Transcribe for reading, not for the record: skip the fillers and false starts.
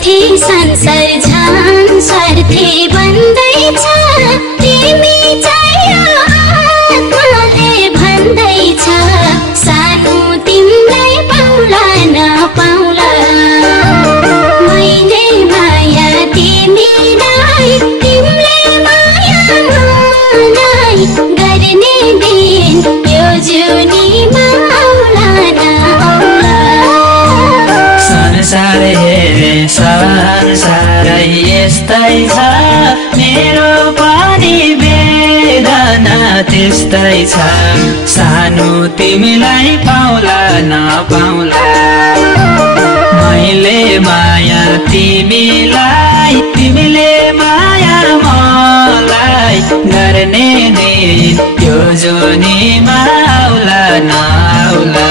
स्वार्थी संसार झन् स्वार्थी बन्दैछ तिमी चाहियो आत्माले भन्दैछ सानो तिमीलाई पाउला नपाउला मैले माया तिमीलाई तिमीले माया मलाई गर्ने दिन यो जुनीमा आउला नआउला संसार हेरे संसारै यस्तै छ मेरो पनि वेदना त्यस्तै छ सानो तिमीलाई पाउला नपाउला मैले माया तिमीलाई तिमीले माया मलाई गर्ने दिन यो जुनीमा आउला नआउला